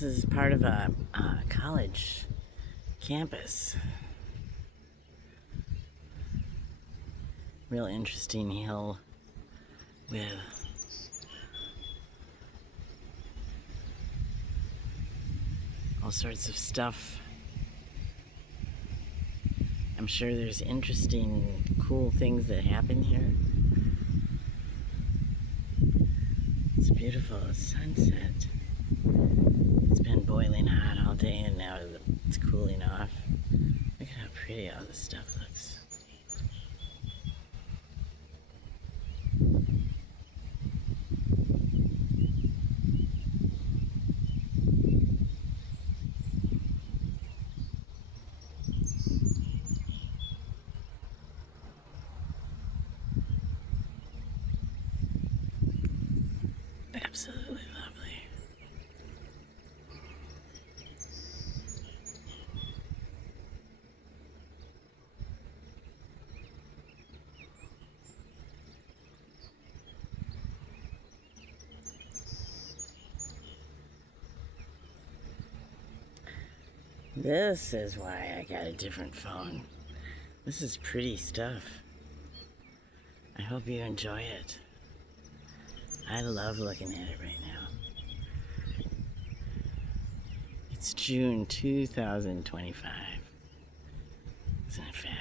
This is part of a college campus. Real interesting hill with all sorts of stuff. I'm sure there's interesting, cool things that happen here. It's a beautiful sunset. It's been boiling hot all day and now it's cooling off. Look at how pretty all this stuff looks. Absolutely lovely. This is why I got a different phone. This is pretty stuff. I hope you enjoy it. I love looking at it right now. It's June 2025. Isn't it fast?